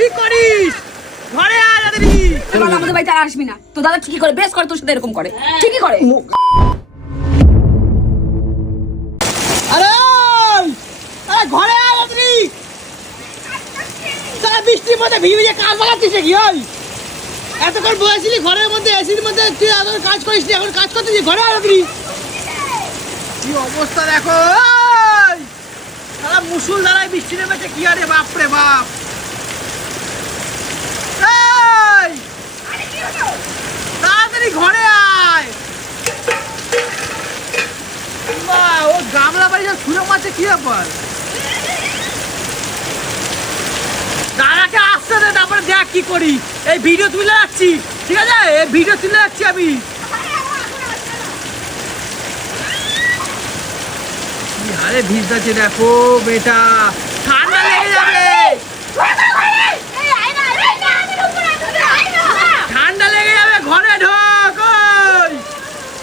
কি করিস? ঘরে আয় দাদি। বল আমাদের বাড়িতে আর আসবি না। তো দাদা ঠিকই করে, বেশ করে তোর সাথে এরকম করে। ঠিকই করে। আরে আরে ঘরে আয় দাদি। সারা বৃষ্টির মধ্যে ভিজে কাজ বাগাচ্ছিস কি ওই? এতক্ষণ বসেছিলি ঘরের মধ্যে, এসির মধ্যে, তুই এত কাজ করিস নি, এখন কাজ করতেছিস ঘরে আয় দাদি। কি অবস্থা দেখো, সারা মুসুল ধারায় বৃষ্টি নেমেছে, কি আরে বাপরে বাপ। তাড়াতাড়ি ঘরে আয়। ও গামলা বাড়ি যা ছুঁড়ে মারছে, কি ব্যাপার? দাদাকে আসতে দে, তারপরে দেখ কি করি। এই ভিডিও তুলে রাখছি, ঠিক আছে? এই ভিডিও তুলে রাখছি আমি। আরে ভিজতেছে দেখো বেটা, ঠান্ডা লেগে যাবে, ঠান্ডা লেগে যাবে। ঘরে ঢোক।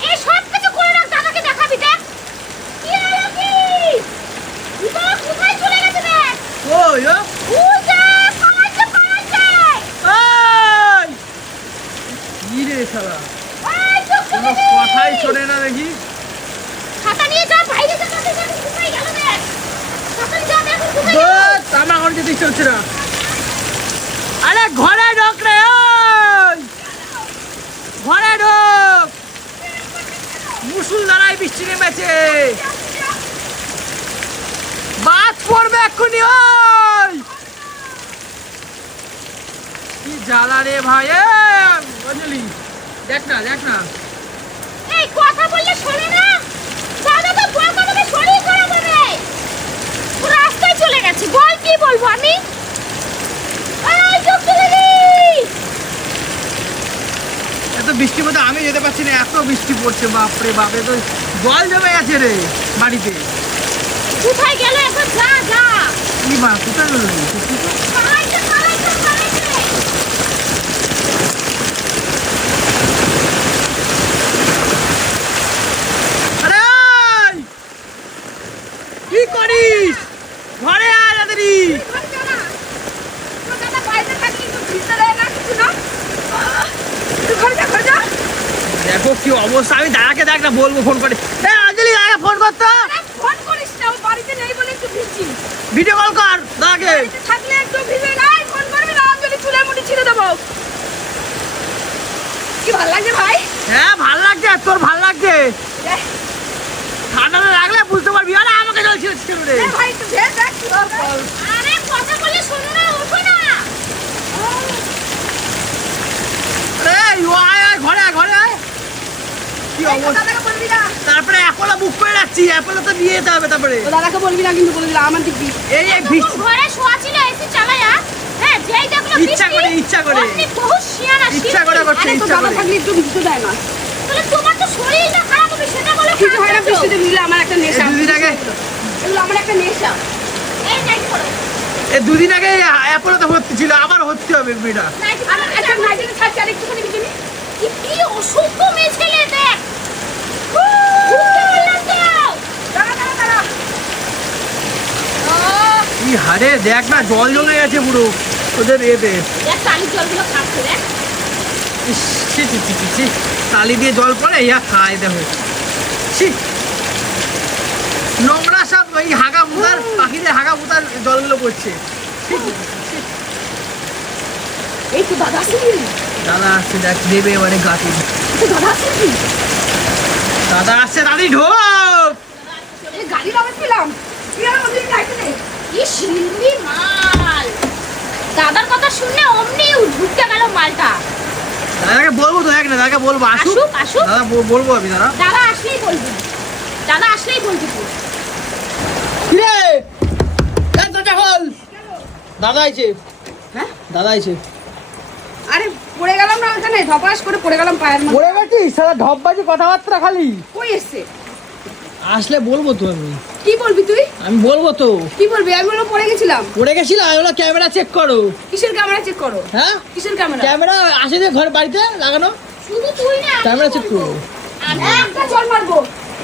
এই সব কিছু করে রাখ, দাদাকে দেখাবি। দেখ কি হলো, কি তোরা কোথায় চলে গেছে? দেখ ওই ও উজা পালাচ্ছে পালাচ্ছে। ওই কি রে শালা, ওই চুপ কোনো করে কথাই শোনে না দেখি। ছাতা নিয়ে যা, বাইরে যা, দাদা কোথায় গেল? দেখ ছাতা নিয়ে যা, দেখ কোথায় গেল। আমার ঘরে যেতে ইচ্ছে হচ্ছে না। আরে ঘরে ঢোক রে, ওই ঘরে ঢোক। মুসুল ধারায় বৃষ্টি নেমেছে, বাদ পড়বে এক্ষুনি। ওই কি জ্বালা রে ভাই। অঞ্জলি দেখ না, দেখ না। এই কথা বললে শোনে না, দাদা তো বলতে বলতে শরীর খারাপ হবে। ও রাস্তায় চলে গেছে, বল কি বলবো আমি? এই চুপ করে দি। এত বৃষ্টির মধ্যে আমি যেতে পারছি না, এত বৃষ্টি পড়ছে বাপরে বাপরে। তো জল জমে গেছে রে বাড়িতে। কোথায় গেল এখন? যা যা, কি মা, কোথায় গেল? পালাইছে পালাইছে পালাইছে। আরে কি করিস? ঘরে আয় দাদি। দাদা বাইরে থাকলে একটু ভিজতে দেয় না কিছু না? তুই ঘরে যা, ঘরে যা। দেখো কি অবস্থা। আমি দাদাকে দেখ না, বলবো ফোন করে। অঞ্জলি দাদাকে ফোন করতো। আরে ফোন করিস না, ও বাড়িতে নেই বলে একটু ভিজছি। ভিডিও কল কর দাদাকে। বাড়িতে থাকলে একটু ভিজে নাই, ফোন করবি না, অঞ্জলি চুলের মুঠি ছিঁড়ে দেবো। কি ভালো লাগছে ভাই? হ্যাঁ ভাল লাগছে, তোর ভাল লাগছে। ঠান্ডা লাগলে বুঝতে পারবি। আরে আমাকে জল ছিল রে। ভাই একটু ভেজ দেখ কি দরকার। আরে কথা বলে শোনো না, ওঠো না। আরে আয় আয়, ঘরে আয়, ঘরে আয়। কি অবস্থা। দাদাকে বলবি না। তারপরে অ্যাপোলো বুক করে রাখছি, অ্যাপোলো তো নিয়ে যেতে হবে। তারপরে ও দাদাকে বলবি না কিন্তু, বলে দিলাম আমার দিবি। এই বৃষ্টি ঘরে শোয়া ছিল, এসি চালায়া। হ্যাঁ, যেই দেখলো বৃষ্টি, ইচ্ছা করে অমনি বহুত শিয়ানা ইচ্ছা করে করছে, আরে তো ইচ্ছা দাদা করে। থাকলে একটু ভিজতে দেয় না। তাহলে তোমার তো শরীরটা খারাপ হবে, সেটা বলো। কিছু হয় না, বৃষ্টিতে ভিজলে আমার একটা নেশা। দুদিন আগে এগুলো আমার একটা নেশা। এই নাইটি পরো। দুদিন আগে অ্যাপোলোতে ভর্তি ছিল, আবার ভর্তি হবে মেয়েটা। নাইটি পরো, একটা নাইটিতে ছাড়ছি আর একটুখানি ভিজে নি। কি অসুস্থ মেয়ে ছেলে, দেখ বুঝতে পারলাম তো। দাঁড়া দাঁড়া দাঁড়া। কি হারে দেখ না, জল জমে গেছে পুরো ওদের এতে। দেখ টালির জলগুলো খাচ্ছে, দেখ। ইস, ছি ছি ছি ছি ছি। টালি দিয়ে জল পড়ে, ইয়া খায় দেখো। ছি, নোংরা সব ওই হাগা মুতার, পাখিদের হাগা মুতার জলগুলো পড়ছে। ছি, ছি, ছি, ছি। এই তো দাদা আসছে কি? দাদা আসছে, দেখ দেবে এবারে গাছে। তো দাদা আসছে কি? দাদা আসছে, দাদি ঢোক। এই গাড়ির আওয়াজ পেলাম। কি আর ওদের গাড়িতে নেই। কি শিল্পী মাল। দাদার কথা শুনলে অমনি ঢুকতে গেল মালটা। দাদাকে বলবো তো, দেখ না দাদাকে বলবো আসুক। আসুক আসুক। দাদা বলবো আমি, দাদা। দাদা আসলেই বলবি। দাদা আসলেই বলবি তুই। কিরে দরজা খোল। দাদা আইছে। হ্যাঁ? দাদা আইছে। আরে পড়ে গেলাম না ওখানে, ধপাস করে পড়ে গেলাম পায়ের মধ্যে। পড়ে গেছিস সারা ঢপবাজি কথাবার্তা খালি। কই এসছে? আসলে বলবো তো আমি। কি বলবি তুই? আমি বলবো তো। কি বলবি? আমি বলবো পড়ে গেছিলাম। পড়ে গেছিলাম, আমি বললাম ক্যামেরা চেক করো। কিসের ক্যামেরা চেক করো? হ্যাঁ, কিসের ক্যামেরা? ক্যামেরা আসে যে ঘর বাড়িতে লাগানো। শুধু তুই না, ক্যামেরা চেক করো। আমি একটা জল মারবো।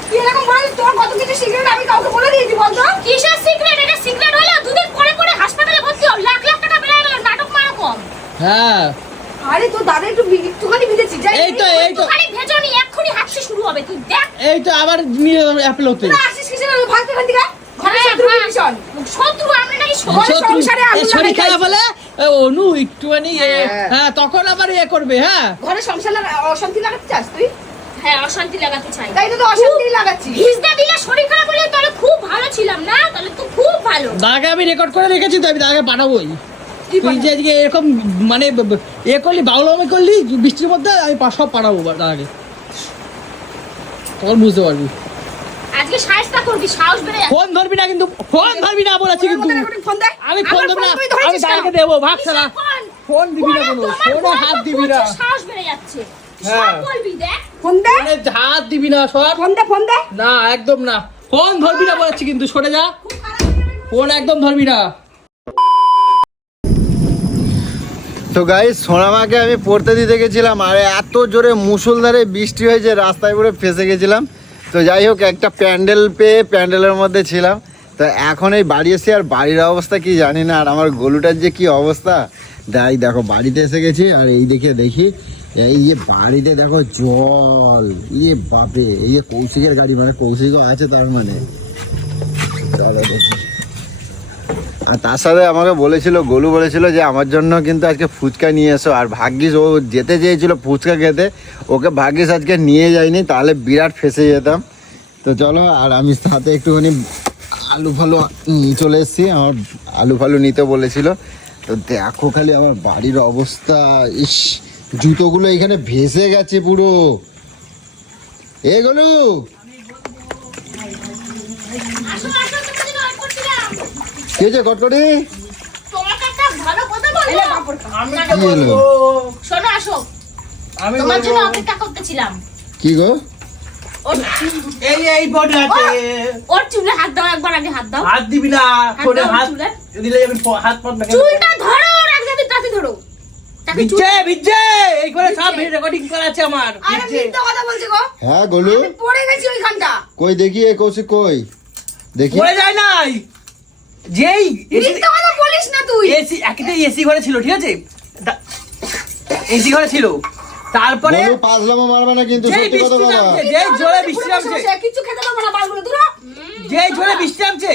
তুই এরকম বল, তোর কত কিছু সিক্রেট আমি কাউকে বলে দিয়েছি বলতো? কিসের সিক্রেট? এটা সিক্রেট হলো দুদিন পরে পরে হাসপাতালে ভর্তি হল, লাখ লাখ টাকা বেড়ে গেল, নাটক মারা হ্যাঁ আরে তোর দাদা একটুখানি ভিজেছি যাই এই তো একটুখানি ভেজনি, এক্ষুনি হাঁকতে শুরু হবে, তুই দেখ। এই তো আবার নিয়ে অ্যাপেল হতে তোরা আসিস কিসের জন্য? ভাগতে ভাগতে গা ঘরে হ্যাঁ, শত্রু হ্যাঁ। ভীষণ। শত্রু আমরা নাকি ঘরে সংসারে আগুন শরীর লাগাই খারাপ যাইছি। হলে অনু একটুখানি হ্যাঁ তখন আবার করবে হ্যাঁ ঘরে সংসার অশান্তি লাগাতে চাস তুই? হ্যাঁ, অশান্তি লাগাতে চাই। তাই তো অশান্তি লাগাচ্ছিস। ভিজতে দিলে শরীর খারাপ হলে তাহলে খুব ভালো ছিলাম না, তাহলে তো খুব ভালো। দাদাকে আমি রেকর্ড করে রেখেছি তো আমি দাদাকে পাঠাবোই কি তুই যে আজকে এরকম মানে করলি বাউলামি করলি বৃষ্টির মধ্যে আমি সব পাঠাবো দাদাকে তখন বুঝতে পারবি আজকে সাহসটা করবি, সাহস বেড়ে যাচ্ছে। ফোন ধরবি না কিন্তু ফোন ধরবি না বলেছি কিন্তু ফোন দে। আমি ফোন আমার দেবো না তুই ধরেছিস আমি কেন? দাদাকে দেবো ভাগ ছাড়া ফোন ফোন দিবি না কোনো তোমার ফোনে বল হাত তো দিবি না প্রচুর সাহস বেড়ে যাচ্ছে। হ্যাঁ। সব বলবি, দেখ। ফোন দে। ফোনে হাত দিবি না সব ফোন দে ফোন দে। না একদম না ফোন ধরবি না বলেছি কিন্তু সরে যা ফোন একদম ধরবি না তো গাইস সোনামাকে আমি পড়তে দিতে গেছিলাম আর এত জোরে মুষলধারে বৃষ্টি হয়েছে রাস্তায় পুরো ফেসে গেছিলাম তো যাই হোক একটা প্যান্ডেল পেয়ে প্যান্ডেলের মধ্যে ছিলাম তো এখন এই বাড়ি এসে আর বাড়ির অবস্থা কি জানি না আর আমার গলুটার যে কি অবস্থা দেখো বাড়িতে এসে গেছি আর এই দেখি এই যে বাড়িতে দেখো জল বাপে এই যে কৌশিকের গাড়ি মানে কৌশিকও আছে তার মানে চলো দেখি আর তার সাথে আমাকে গোলু বলেছিল যে আমার জন্য কিন্তু আজকে ফুচকা নিয়ে এসো আর ভাগ্যিস ও যেতে চেয়েছিল ফুচকা খেতে ওকে ভাগ্যিস আজকে নিয়ে যায়নি তাহলে বিরাট ফেসে যেতাম তো চলো আর আমি সাথে একটুখানি আলু ফালু নিয়ে চলে এসেছি আমার আলু ফালু নিতে বলেছিল তো দেখো খালি আমার বাড়ির অবস্থা ইস জুতোগুলো এখানে ভেসে গেছে পুরো এ গোলু আসো, আসো, তোমার জন্য wait করছিলাম। কি হয়েছে কটকটি তোমাকে একটা ভালো কথা বলবো। আপনাকে কি হলো? বলবো শোনো, আসো। আমি তোমার জন্য বলবো অপেক্ষা করতেছিলাম। কি গো এই বডি আছে ওর চুলে হাত দাও, একবার আগে হাত দাও। হাত দিবি না হাত ফোনে দাও হাত চুলে। দিলে আমি হাত পা চুলটা ধরো, ওর আগে আমি তাতে ধরো। তাকে চুল- ভিজে এই করে সব রেকর্ডিং করা আছে আমার আরে ভিজে। মিথ্যা কথা বলছি গো। হ্যাঁ গোলু আমি পড়ে গেছি ওইখানটা। কই দেখি এ কৌশিক কই দেখি পড়ে যায় নাই যেই মিথ্যা কথা বলিস না তুই। এসি একইতে এসি ঘরে ছিল ঠিক আছে এসি ঘরে ছিল তারপরে গোলু পাঁচলামো মারবে না কিন্তু যেই সত্যি কথা বৃষ্টি বলা নামছে যেই জোরে বৃষ্টি নামছে কিছু খেতে দেবো না বালগুলো দূর হ। যেই জোরে বৃষ্টি নামছে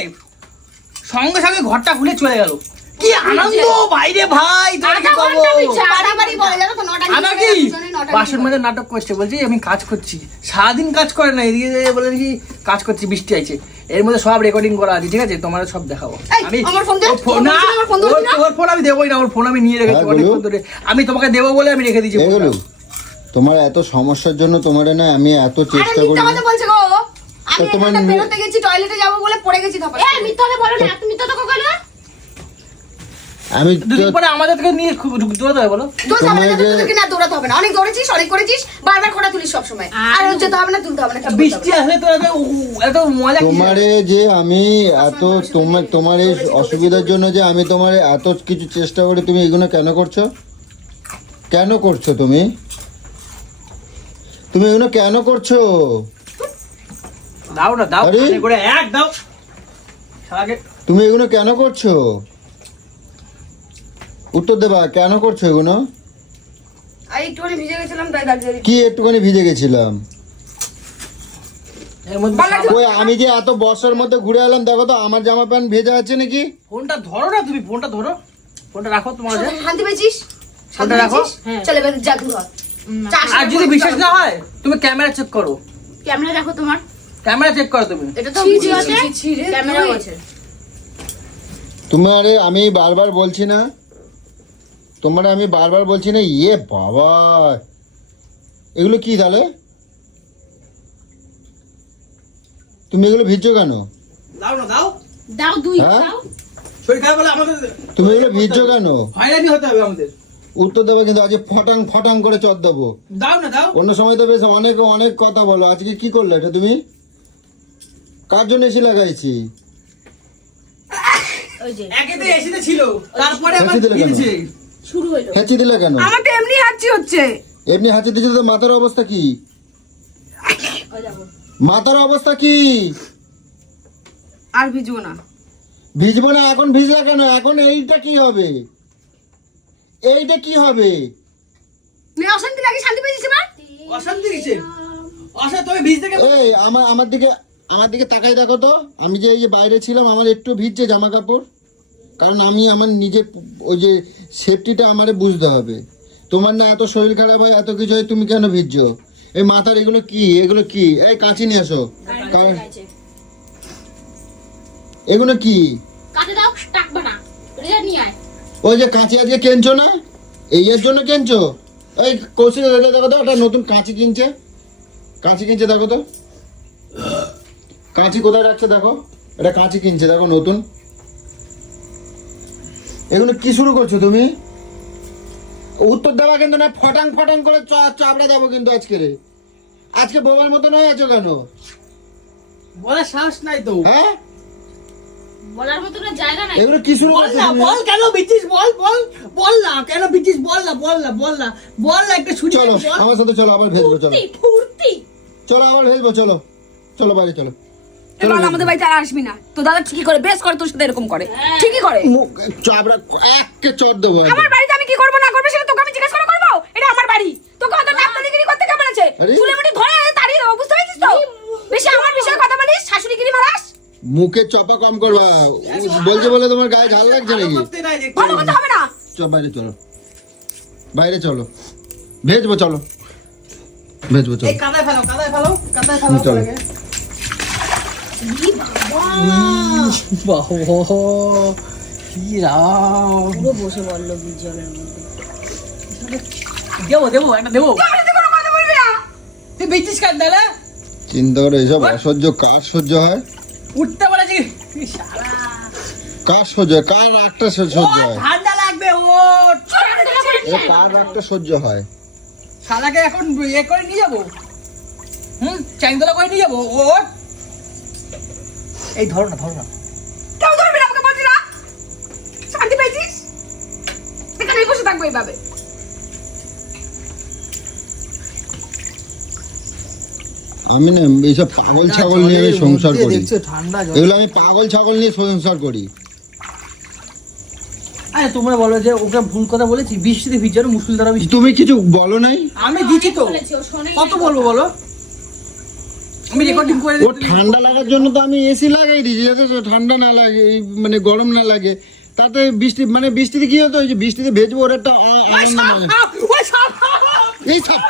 সঙ্গে সঙ্গে ঘরটা খুলে চলে গেল কি আনন্দ বাইরে ভাই তোরা কি আধা পাবো ঘন্টা বিছানা। বাড়াবাড়ি বলে জানো তো, নটা আমার নিচে কি দুজনেই নটা বাসন নিচে। মধ্যে নাটক করছে বলছি আমি কাজ করছি সারাদিন কাজ করে না এদিকে বলে কি কাজ করছি বৃষ্টি আছে এর মধ্যে সব রেকর্ডিং করা আছে ঠিক আছে তোমার সব দেখাবো এই, আমার ফোন দে। ওর ফোন না আমার ফোন ধরবি না? ওর ফোন আমি দেবোই না ওর ফোন আমি নিয়ে রেখেছি হ্যাঁ, অনেকক্ষণ বলুন। ধরে আমি তোমাকে দেবো বলে আমি রেখে দিয়েছি এ ফোনটা। গোলু তোমার এত সমস্যার জন্য তোমার না আমি এত আরে চেষ্টা করি মিথ্যা কথা বলছে গো। আমি তা তোমার এখানটা মেয়ে- বেরোতে গেছি, টয়লেটে যাবো বলে পড়ে গেছি ধপাস এ, করে। মিথ্যা কথা বলো না, তুমি তো তোকে বলো। আমি দুদিন তো- পরে আমাদের থেকে নিয়ে দৌড়াতে হবে বলো দৌড়তে হবে না, তোমার যে- তোদেরকে না দৌড়াতে হবে না। অনেক দৌড়েছিস, অনেক করেছিস, বারবার খোঁড়া তুলিস সবসময়। আর যেতে হবে না, তুলতে হবে না, কিছু করতে বৃষ্টি হবে না। আসলে তোরা তো এত মজা কি তোমারে যে আমি এত তোমার এই অসুবিধার জন্য যে আমি তোমার এত কিছু চেষ্টা করি তুমি এগুলো কেন করছো তুমি এগুলো কেন করছো দাও না দাও আরে? করে এক দাও শালাকে তুমি এগুলো কেন করছো উত্তর দেবা কেন করছো এগুলো আর একটুখানি ভিজে গেছিলাম, তাই দাঁড়িয়ে কি একটুখানি ভিজে গেছিলাম এর মধ্যে ভালো লাগছে? ওই আমি যে এত বর্ষার মধ্যে ঘুরে এলাম দেখো তো আমার জামা প্যান্ট ভেজা আছে নাকি ফোনটা ধরো না তুমি ফোনটা ধরো ফোনটা রাখো তোমার কাছে। শান্তি পেয়েছিস? শান্তি ফোনটা রাখো। পেয়েছিস? চল এবার যা দূর হ। চাষ আর যদি বিশ্বাস না হয় তুমি ক্যামেরা চেক করো ক্যামেরা দেখো তোমার। ক্যামেরা চেক করো তুমি এটা তো ছি, ভিডিও ছি, আছে, ছি, ছি রে, ক্যামেরাও তুই। আছে। তোমারে আমি বারবার বলছি না ইয়ে বাবা এগুলো কি তাহলে তুমি এগুলো ভিজছো কেন দাও না দাও দাও দুই হ্যাঁ? দাও। শরীর খারাপ হলে আমাদের তুমি এগুলো ভিজছো কেন হয়রানি হতে হবে আমাদের উত্তর দেবো কিন্তু আজকে ফটাং করে চট দেবো দাও না দাও অন্য সময় তো বেশ অনেক কথা বলো আজকে কি করলে এটা তুমি কার জন্য এসি লাগাইছি ওই যে একেতে এসিতে ছিল তারপরে আবার এসি দিলে কেন? কিনছে শুরু হলো। হেঁচি দিলে কেন আমার তো এমনি হাঁচি হচ্ছে। এমনি হাঁচি দিচ্ছে তো মাথার অবস্থা কি ওই দেখো। মাথার অবস্থা কি আর ভিজবো না। ভিজবো না এখন ভিজলা কেন এখন এইটা কি হবে এইটা কি হবে? মেয়ে অশান্তি লাগে, শান্তি পেয়েছিস এবার? অশান্তি কিসে? অশান্তি তুমি ভিজতে কেন? এই আমার দিকে তাকাই দেখো তো, আমি যে এই যে বাইরে ছিলাম আমার একটু ভিজছে জামা কাপড়, কারণ আমি আমার নিজের ওই যে সেফটিটা আমারে বুঝতে হবে। তোমার না এত শরীর খারাপ হয়, এত কিছু হয়, তুমি কেন ভিজছো? এই মাথার এগুলো কি? এই কাঁচি নিয়ে আসো। এগুলো কি? কাটে দাও, টাকবা না। রেজা নিয়ে আয়। ওই যে কাঁচি আজকে কেনছো না, এই এর জন্য কেনছো? এই কৌশিক দেখো তো, ওটা নতুন কাঁচি কিনছে দেখো তো, কাঁচি কোথায় রাখছে দেখো, এটা কাঁচি কিনছে দেখো নতুন। এগুলো কি শুরু করছো তুমি? উত্তর দেওয়া কিন্তু না, ফটাং করে চাপড়া যাবো কিন্তু আজকে বোমার মতো নয় আছো কেন? বলার সাহস নাই তো। হ্যাঁ, বলার মতো কোনো জায়গা নাই। এগুলো কি শুরু বল করছো না, তুমি? বল কেন বিচিস? বল না কেন বিচিস? বল না একটা ছুটি চলো বল। আমার সাথে চলো, আবার ভেজবো, চলো ফুর্তি। চলো আবার ভেজবো, চলো বাড়ি চলো। এবার আমাদের বাড়িতে আর আসবি না। তো দাদা ঠিকই করে, বেশ করে তোর সাথে এরকম করে, ঠিকই করে। চাপড়া একে চট দেবো একদম। আমার বাড়িতে আমি কি করবো না করবো সেটা তোকে আমি জিজ্ঞেস করে করবো? এটা আমার বাড়ি, তোকে অত নাপতালিগিরি করতে কে বলেছে? আরে? চুলে মুঠি ধরে তাড়িয়ে দেবো, বুঝতে পেরেছিস তো? বেশি আমার বিষয়ে কথা বলিস, শাশুড়িগিরি মারাস। মুখে চপা কম করবা, বলছে বলে তোমার গায়ে ঝাল লাগছে নাকি? করতে নাই দেখতে। ভালো কথা হবে না। বাইরে চলো ভেজবো, চলো এই কাদায় ফেলো চলো। কি রাম। পুরো বসে বললো বিজলের মধ্যে। দেবো একটা দেবো। তুই কোনো কথা বলবি না। তুই বিচিস কাট দাদা। চিন্তা করো, এসব অসহ্য কার সহ্য হয়? উঠতে বলেছি। শালা। কার সহ্য হয়? কার রাগটা সহ্য ও হয়? ঠান্ডা লাগবে ও। কার রাগটা সহ্য হয়? শালাকে এখন করে নিয়ে যাবো। চাইন্দলা করে নিয়ে যাবো। ও এই ধরো না। কেউ ধরবি না, আমাকে বলছি না। শান্তি পেয়েছিস? এখানেই বসে থাকবো এইভাবে। আমি না এইসব পাগল ছাগল নিয়ে আমি সংসার করি, দেখছো ঠান্ডা জল। এগুলো আমি পাগল ছাগল নিয়ে সংসার করি। আরে তোমরা বলো যে ওকে ভুল কথা বলেছি, বৃষ্টিতে ভিজানো মুসুলধারা বৃষ্টি। তুমি কিছু বলো নাই? আমি দিচ্ছি তো, বলেছি, ও শোনেই কত নাই। বলবো বলো? আমি রেকর্ডিং করে ও ঠান্ডা লাগার জন্য তো আমি এসি লাগাই দিয়েছি, যাতে ঠান্ডা না লাগে, মানে গরম না লাগে। তাতে বৃষ্টিতে কি হতো, ওই যে বৃষ্টিতে ভেজবো, ওর একটা আনন্দ মজা। এই সাপ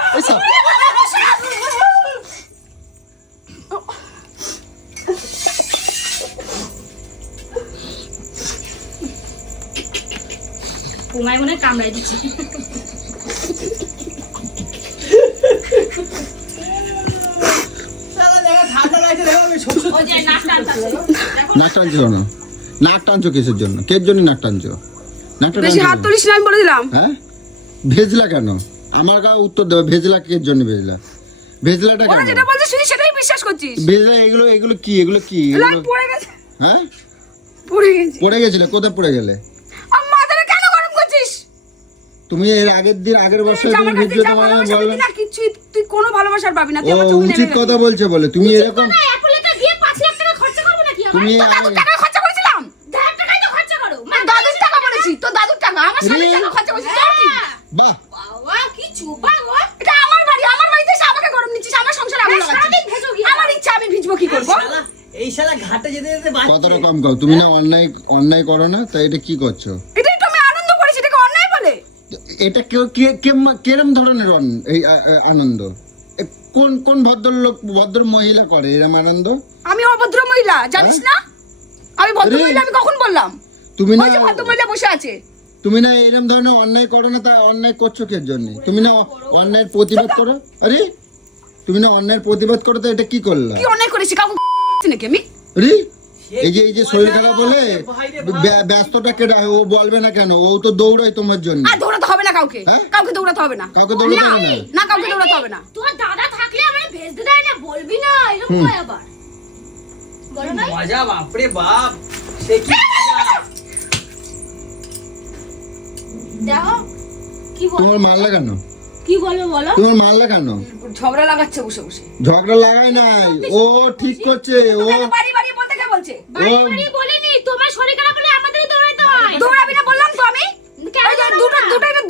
পুমায় মনে হয় কামড়াই দিচ্ছে। ঠান্ডা লাগছে দেখো, আমি সব ওই যে নাক টানতাছে। দেখো নাক টানছো না? নাক টানছো কিসের জন্য? কের জন্য নাক টানছো? নাকটা বেশি টানছো হাত কেন? তুলিস না, আমি বলে দিলাম। হ্যাঁ, ভেজলা কেন? আমার গায়ে উত্তর দেবে, ভেজলা কের জন্য? ভেজলাটা ওরা কেন? যেটা বলছে শুধু সেটাই বিশ্বাস করছিস। ভেজলা এগুলো কি? লাল পড়ে গেছে, হ্যাঁ, পড়ে গেছে। পড়ে গেছিলে? কোথায় পড়ে গেলে? আমার মাথাটা কেন গরম করছিস? তুমি এর আগের বছর তুমি আমার কাছে ভিডিও যা তোমার ভালোবাসা বলবে পেতি না, কিচ্ছুই তুই কোনো ভালোবাসার পাবি না। তুই ও আমার চোখে উচিত নেমে কথা গেলি। বলছে বলে তুমি এরকম। না, অ্যাপলেটা দিয়ে 5 লাখ টাকা খরচা করবো নাকি আমার? তুমি তোর দাদুর টাকা খরচা করেছিলাম। দেড় টাকাই তো খরচা করো। তোর দাদুর টাকা বলেছি, তোর দাদুর টাকা, আমার স্বামীর টাকা খরচা করেছিস। তোর কি? বাহ, বাবা কি চুপা গো। এটা আমার বাড়ি, আমার বাড়িতে এসে আমাকে গরম নিচ্ছিস, আমার সংসারে আগুন সারাদিন লাগাচ্ছিস। ভেজো গিয়ে। আমার ইচ্ছা, আমি ভিজবো কি করবো? শালা, এই শালা ঘাটে যেতে কত রকম কও, তুমি না অন্যায় করো না, তাই এটা কি করছো? এটাই তো আমি আনন্দ করেছি, এটাকে অন্যায় বলে? এটা কেরম ধরনের এই আনন্দ? কোন ভদ্র মহিলা করে এরম আনন্দ? আমি অভদ্র মহিলা, জানিস না? আমি ভদ্র আরে, মহিলা, আমি কখন বললাম? তুমি না ওই যে ভদ্র মহিলা বসে আছে। তুমি না এরম ধরনের অন্যায় করো না, তা অন্যায় করছো কের জন্য? তুমি না অন্যায়ের প্রতিবাদ করো? আরে তুমি না অন্যায়ের প্রতিবাদ করো, তো এটা কি করলা? কি অন্যায় করেছি? কাউকে নাকি আমি? আরে এই যে শরীর খারাপ বলে ব্যস্তটা কেটে ও বলবে না কেন? ও তো দৌড়ায় তোমার জন্য। আর দৌড়াতে হবে না কাউকে, হ্যাঁ? কাউকে দৌড়াতে হবে না। কাউকে দৌড়াতে হবে না? না, কাউকে দৌড়াতে হবে না। তোর দাদা থাকলে আমার ভেজতে দেয় না, বলবি না এরকম হয় আবার। বলো না? মজা, বাপরে বাপ, সে কি মজা। দেখো কি বল, তোমার মারলা কেন? কি বলবো বলো? তোমার মারলা কেন? ঝগড়া লাগাচ্ছে বসে বসে। ঝগড়া লাগাই নাই, ও ঠিক করছে। ও কেন বাড়ি বাড়ি বলতে কে বলছে? বাড়ি বাড়ি বলিনি, তোমার শরীর খারাপ হলে আমাদেরই দৌড়াইতে হয়। দৌড়াবি না বললাম তো আমি। কেন ওই যে দৌড়াবো না?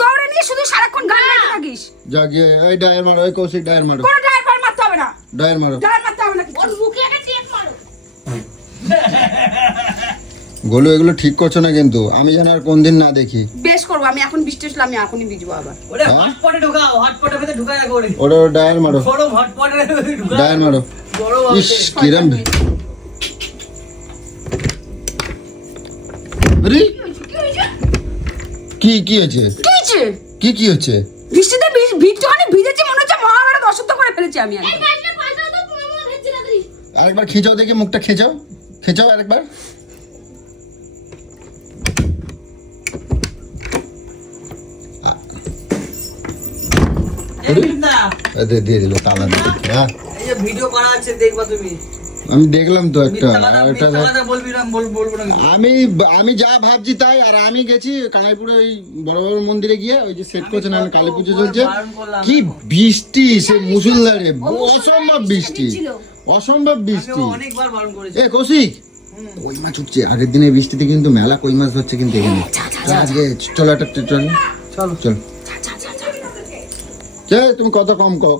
পারিস যা গিয়ে এই ডায়ের মারো, এই কৌশিক ডায়ের মারো, কোনো ড্রাইভ ফার মারতে হবে না, ডায়ের মারো। ড্রাইভ মারতে হবে না কিছু। ওর মুখে একটা চেক মারো। গোলু এগুলো ঠিক করছো না কিন্তু, আমি যেন আর কোনদিন না দেখি। বেশ করবো, আমি এখন বৃষ্টি আসলে আমি এখনই ভিজবো আবার। ওরে হ্যাঁ? হটপটে ঢোকাও, হটপটে ভেতরে ঢুকায় রাখো ওরে। ওটা ডায়ের মারো, গরম হটপটে ঢুকাও। ডায়ের মারো। গরম ইস আছে। কিরম আরে কি হয়েছে? কি হয়েছে? কি হয়েছে? কি হচ্ছে? বৃষ্টিতে ভিজতে ভিজেছি, মনে হচ্ছে মহাভারত অশুদ্ধ করে ফেলেছি আমি এই একদম। গাছটা পাল্টাও তো, পুরো ভেজে না দিস। আরেকবার খিচাও দেখি, মুখটা খেচাও আরেকবার। এই বিন্দা, দিয়ে দিল তালা দিয়ে। হ্যাঁ এই যে ভিডিও করা আছে দেখবা তুমি। আমি দেখলাম তো একটা মিথ্যা কথা বলবি না, বলবো না কিন্তু। আমি যা ভাবছি তাই। আর আমি গেছি কানাইপুরে ওই বড় বড় মন্দিরে গিয়ে ওই যে সেট করছে না, কালী পুজো চলছে, বারণ করলাম। কি বৃষ্টি সে মুসুলধারে, অসম্ভব বৃষ্টি, অসম্ভব বৃষ্টি। আমিও অনেকবার বারণ করেছি। এ কৌশিক, কই মাছ উঠছে আগের দিনের বৃষ্টিতে, কিন্তু মেলা কই মাছ ধরছে কিন্তু এখানে। আজকে চলো একটা চল চলো। চল তুমি কত কম কও।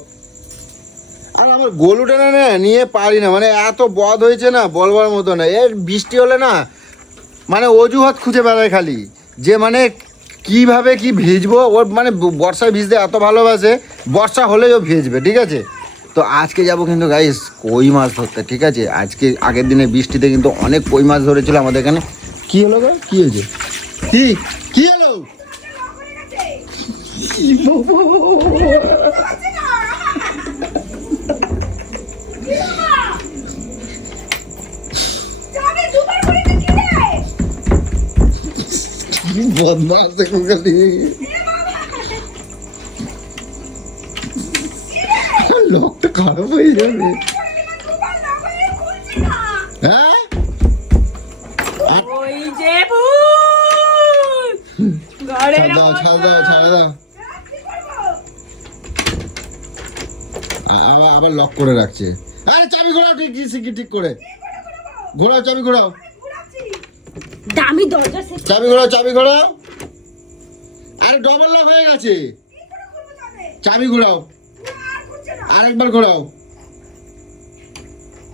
আর আমার গোলুটা না নিয়ে পারি না, মানে এত বদ হয়েছে না বলবার মতো না। এর বৃষ্টি হলে না মানে অজুহাত খুঁজে বেড়ায় খালি, যে মানে কিভাবে কি ভিজবো। ওর মানে বর্ষায় ভিজতে এত ভালোবাসে, বর্ষা হলেই ও ভিজবে, ঠিক আছে। তো আজকে যাব কিন্তু গাইস কই মাছ ধরতে, ঠিক আছে। আজকে আগের দিনে বৃষ্টিতে কিন্তু অনেক কই মাছ ধরেছিল আমাদের এখানে। কি হলো গো, কি হয়েছে, কি হলো? বদমাস দেখো খালি, লোকটা খারাপ হয়ে যাবে। হ্যাঁ ওই যে ভূত ঘরে ছাড় দাও। আবার লক করে রাখছে। আরে চাবি ঘোরাও, ঠিক করে ঘোরাও, চাবি ঘোরাও, দামি দরজা সে চাবি ঘোরাও। আরে ডবল লক হয়ে গেছে, চাবি ঘোরাও, আরেকবার ঘোরাও।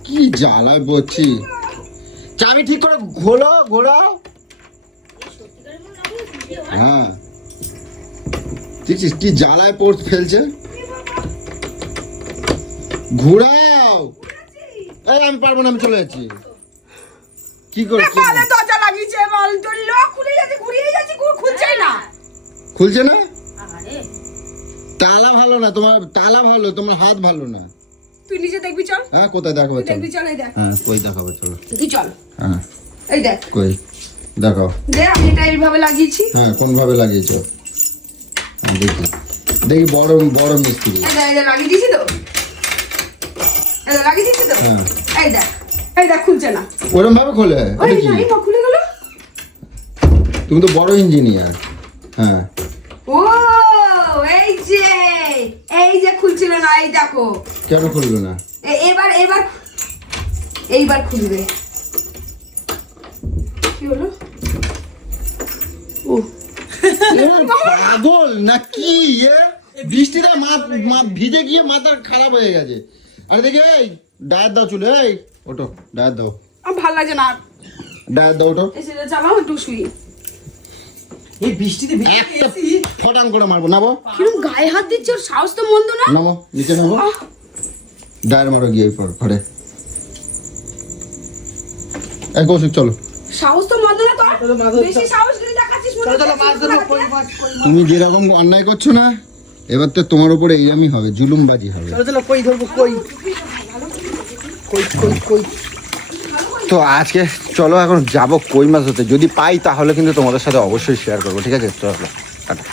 কি জ্বালায় বলছি, চাবি ঠিক করে ঘোরাও। হ্যাঁ দেখছিস কি জ্বালায় ফেলছে, ঘোরাও। এই আমি পারবো না, আমি চলে যাচ্ছি। কি করছি, পালে দরজা লাগিয়েছে, বল তোর লক খুলে যাচ্ছে, ঘুরিয়ে যাচ্ছে, খুলছেই না। খুলছে না? আরে তালা ভালো না তোমার, তালা ভালো, তোমার হাত ভালো না। তুই নিজে দেখবি, চল হ্যাঁ কোথায় দেখাবো, চলো। দেখবি, চল এই দেখ, হ্যাঁ কই দেখাবো, চলো। তুই চল হ্যাঁ এই দেখ, কই দেখাও। দেখ আমি এটা এইভাবে লাগিয়েছি। হ্যাঁ কোন ভাবে লাগিয়েছো? হ্যাঁ, দেখি বড় মিস্ত্রি। এই দেখ লাগিয়ে দিয়েছি তো, লাগিয়ে দিয়েছি তো। হ্যাঁ এই দেখ খুলছে না। ওরম ভাবে খোলে? ওই এটা কি? নাই মা, খুলে গেল। তুমি তো বড় ইঞ্জিনিয়ার। হ্যাঁ ও এই যে খুলছিল না, এই দেখো। কেন খুলবে না? এইবার খুলবে। কি হলো? ও পাগল না কি বৃষ্টিতে ভিজে গিয়ে মাথা খারাপ হয়ে গেছে। আরে দেখি এই ডায়ের দাও চুলে, এই ওটো ডায়ের দাও। আমার ভালো লাগছে না, ডায়ের দাও ওটো। এসে চালাও একটু শুই। এই বৃষ্টিতে একটা ফটাং করে মারবো, নামো কিরম গায়ে হাত দিচ্ছে, ওর সাহস তো মন্দ না। নামো নিচে নামো, ডায়ের মারো গিয়ে পর ঘরে। এই কৌশিক চলো। সাহস তো মন্দ না চলো, মাছ তোর, ধরতে। বেশি সাহস করে দেখাচ্ছিস মনে চলো মাছ ধরবো, হচ্ছে। কই মাছ। তুমি যেরকম অন্যায় করছো না, এবার তো তোমার উপরে এইরকমই হবে, জুলুমবাজি হবে। চলো কই ধরবো, কই। তো আজকে চলো এখন যাবো কই মাছ হতে, যদি পাই তাহলে কিন্তু তোমাদের সাথে অবশ্যই শেয়ার করবো, ঠিক আছে? চলো টাটা।